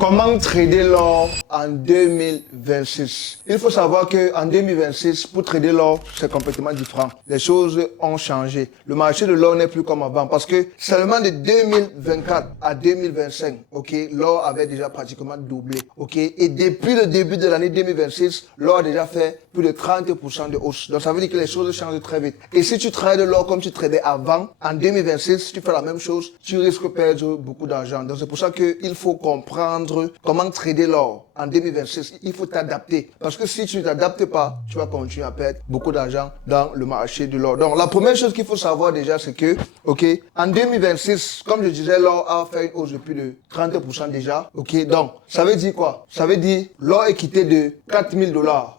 Comment trader l'or en 2026? Il faut savoir qu'en 2026, pour trader l'or, c'est complètement différent. Les choses ont changé. Le marché de l'or n'est plus comme avant parce que seulement de 2024 à 2025, ok, l'or avait déjà pratiquement doublé, ok. Et depuis le début de l'année 2026, l'or a déjà fait plus de 30% de hausse. Donc ça veut dire que les choses changent très vite. Et si tu trades l'or comme tu tradais avant, en 2026, si tu fais la même chose, tu risques de perdre beaucoup d'argent. Donc c'est pour ça qu'il faut comprendre comment trader l'or en 2026. Il faut t'adapter. Parce que si tu ne t'adaptes pas, tu vas continuer à perdre beaucoup d'argent dans le marché de l'or. Donc la première chose qu'il faut savoir déjà, c'est que, ok, en 2026, comme je disais, l'or a fait une hausse de plus de 30% déjà. Ok, donc ça veut dire quoi? Ça veut dire l'or est quitté de 4000 $.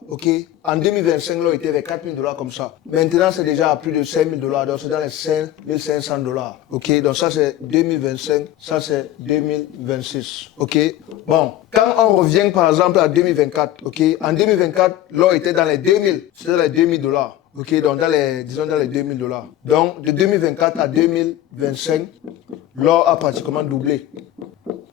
Ok, en 2025, l'or était avec 4000 $ comme ça. Maintenant, c'est déjà à plus de 5000 $. Donc, c'est dans les 5500 $. Ok, donc ça, c'est 2025. Ça, c'est 2026. Ok, bon. Quand on revient, par exemple, à 2024, ok, en 2024, l'or était dans les 2000. C'était les 2000 $. Ok, donc disons dans les 2000 $. Donc, de 2024 à 2025, l'or a pratiquement doublé.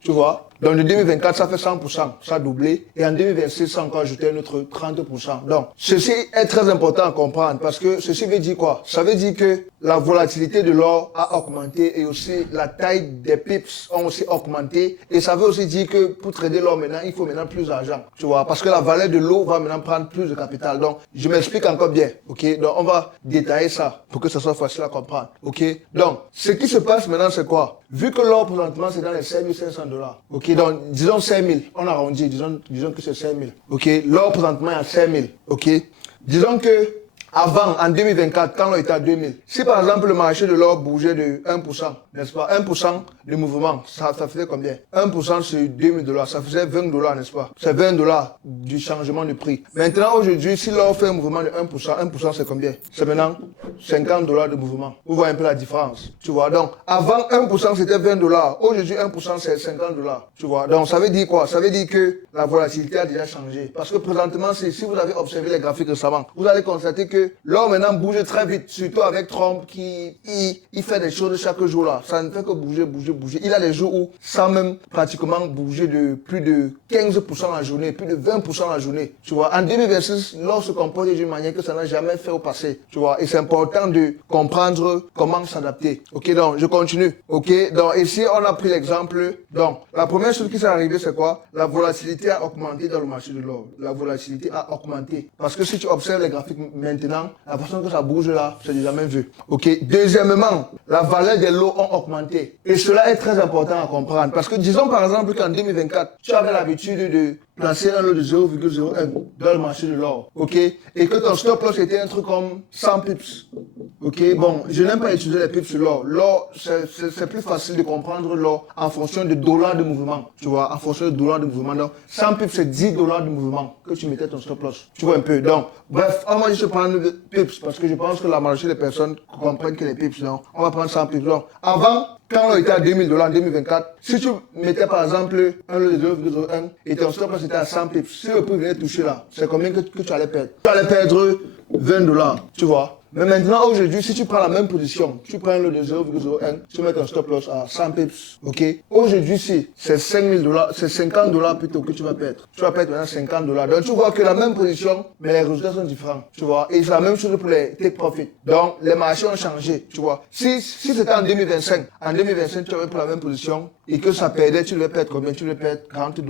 Tu vois? Donc, de 2024, ça fait 100%, ça a doublé. Et en 2026, ça a encore ajouté un autre 30%. Donc, ceci est très important à comprendre parce que ceci veut dire quoi? Ça veut dire que la volatilité de l'or a augmenté et aussi la taille des pips ont aussi augmenté. Et ça veut aussi dire que pour trader l'or maintenant, il faut maintenant plus d'argent. Tu vois? Parce que la valeur de l'eau va maintenant prendre plus de capital. Donc, je m'explique encore bien. Ok? Donc, on va détailler ça pour que ça soit facile à comprendre. Ok? Donc, ce qui se passe maintenant, c'est quoi? Vu que l'or présentement, c'est dans les 5500 $. Ok? Donc, disons 5000. On arrondit, disons que c'est 5000. Ok? L'or présentement est à 5000. Ok? Disons que avant, en 2024, quand l'or était à 2000, si par exemple le marché de l'or bougeait de 1%, n'est-ce pas? 1% de mouvement, ça faisait combien? 1% sur 2000 $, ça faisait 20 $, n'est-ce pas? C'est 20 $ du changement de prix. Maintenant, aujourd'hui, si l'or fait un mouvement de 1%, 1% c'est combien? C'est maintenant 50 $ de mouvement. Vous voyez un peu la différence, tu vois? Donc, avant 1% c'était 20 $, aujourd'hui 1% c'est 50 $, tu vois? Donc, ça veut dire quoi? Ça veut dire que la volatilité a déjà changé. Parce que présentement, si vous avez observé les graphiques récemment, vous allez constater que l'or maintenant bouge très vite, surtout avec Trump qui il fait des choses chaque jour là. Ça ne fait que bouger, bouger, bouger. Il a des jours où ça même pratiquement bouger de plus de 15% la journée, plus de 20% la journée. Tu vois, en 2026, l'or se comporte d'une manière que ça n'a jamais fait au passé. Tu vois, et c'est important de comprendre comment s'adapter. Ok, donc je continue. Ok, donc ici on a pris l'exemple. Donc la première chose qui s'est arrivée, c'est quoi? La volatilité a augmenté dans le marché de l'or. La volatilité a augmenté. Parce que si tu observes les graphiques maintenant, la façon que ça bouge là, c'est du jamais vu. Ok. Deuxièmement, la valeur des lots ont augmenté. Et cela est très important à comprendre. Parce que disons par exemple qu'en 2024, tu avais l'habitude de placer un lot de 0,01 dans le marché de l'or. Ok. Et que ton stop loss était un truc comme 100 pips. Ok. Bon, je n'aime pas utiliser les pips sur l'or. L'or, c'est plus facile de comprendre l'or en fonction de dollars de mouvement. Tu vois, en fonction de dollars de mouvement. Donc, 100 pips, c'est 10 $ de mouvement que tu mettais ton stop loss. Tu vois un peu. Donc, bref, on va juste prendre pips parce que je pense que la majorité des personnes comprennent que les pips, non. On va prendre 100 pips. Donc, avant, quand on était à 2000 $ en 2024, si tu mettais par exemple un lot de 0,01 et ton stop loss était à 100 pips, si le prix venait toucher là, c'est combien que tu allais perdre? Tu allais perdre 20 $, tu vois. Mais maintenant, aujourd'hui, si tu prends la même position, tu prends le de 0,01, tu mets ton stop loss à 100 pips, ok? Aujourd'hui, c'est 5000 $, c'est 50 $ plutôt que tu vas perdre. Tu vas perdre maintenant 50 $. Donc, tu vois que la même position, mais les résultats sont différents, tu vois? Et c'est la même chose pour les take profit. Donc, les marchés ont changé, tu vois? Si c'était en 2025, tu avais pris la même position et que ça perdait, tu devais perdre combien? Tu devais perdre 40 $.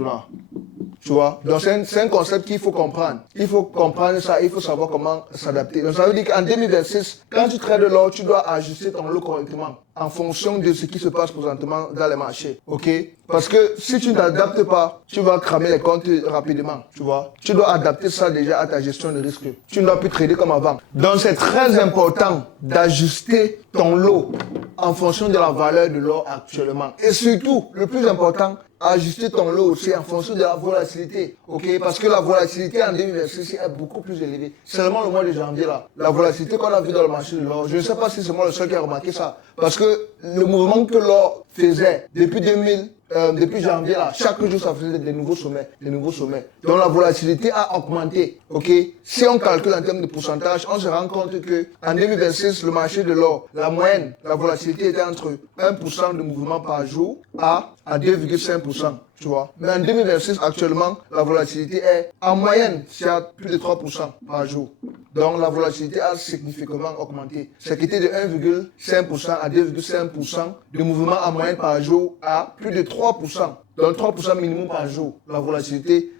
Tu vois? Donc, c'est un concept qu'il faut comprendre. Il faut comprendre ça, il faut savoir comment s'adapter. Donc, ça veut dire qu'en 2026, quand tu trades de l'or, tu dois ajuster ton lot correctement en fonction de ce qui se passe présentement dans les marchés. Ok? Parce que si tu ne t'adaptes pas, tu vas cramer les comptes rapidement. Tu vois? Tu dois adapter ça déjà à ta gestion de risque. Tu ne dois plus trader comme avant. Donc, c'est très important d'ajuster ton lot en fonction de la valeur de l'or actuellement. Et surtout, le plus important, ajuster ton lot aussi en fonction de la volatilité. Ok? Parce que la volatilité en 2026 est beaucoup plus élevée. Seulement le mois de janvier là, la volatilité qu'on a vue dans le marché de l'or, je ne sais pas si c'est moi le seul qui a remarqué ça. Parce que le mouvement que l'or faisait depuis 2000 depuis janvier, là, chaque jour, ça faisait des nouveaux sommets, des nouveaux sommets. Donc la volatilité a augmenté. Ok. Si on calcule en termes de pourcentage, on se rend compte que en 2026, le marché de l'or, la moyenne, la volatilité était entre 1% de mouvement par jour à 2,5%. Tu vois. Mais en 2026, actuellement, la volatilité est en moyenne, c'est à plus de 3% par jour. Donc la volatilité a significativement augmenté. C'est quitté de 1,5% à 2,5% de mouvement en moyenne par jour à plus de 3%. Donc 3% minimum par jour. La volatilité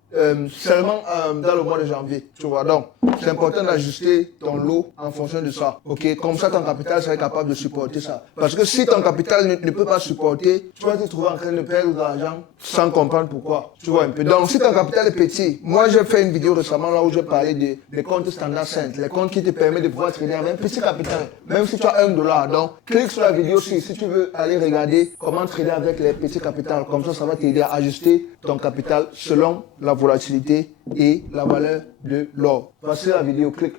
seulement dans le mois de janvier. Tu vois. Donc c'est important d'ajuster ton lot en fonction de ça. Ok. Comme ça, ton capital serait capable de supporter ça. Parce que si ton capital ne peut pas supporter, tu vas te trouver en train de perdre de l'argent sans comprendre pourquoi. Tu vois un peu. Donc si ton capital est petit, moi j'ai fait une vidéo récemment là où j'ai parlé des comptes standard 5, les comptes qui te permettent de pouvoir trader avec un petit capital, même si tu as $1. Donc clique sur la vidéo si tu veux aller regarder comment trader avec les petits capitals. Comme ça va t'aider à ajuster ton capital selon la volatilité et la valeur de l'or. Voici la vidéo, clique.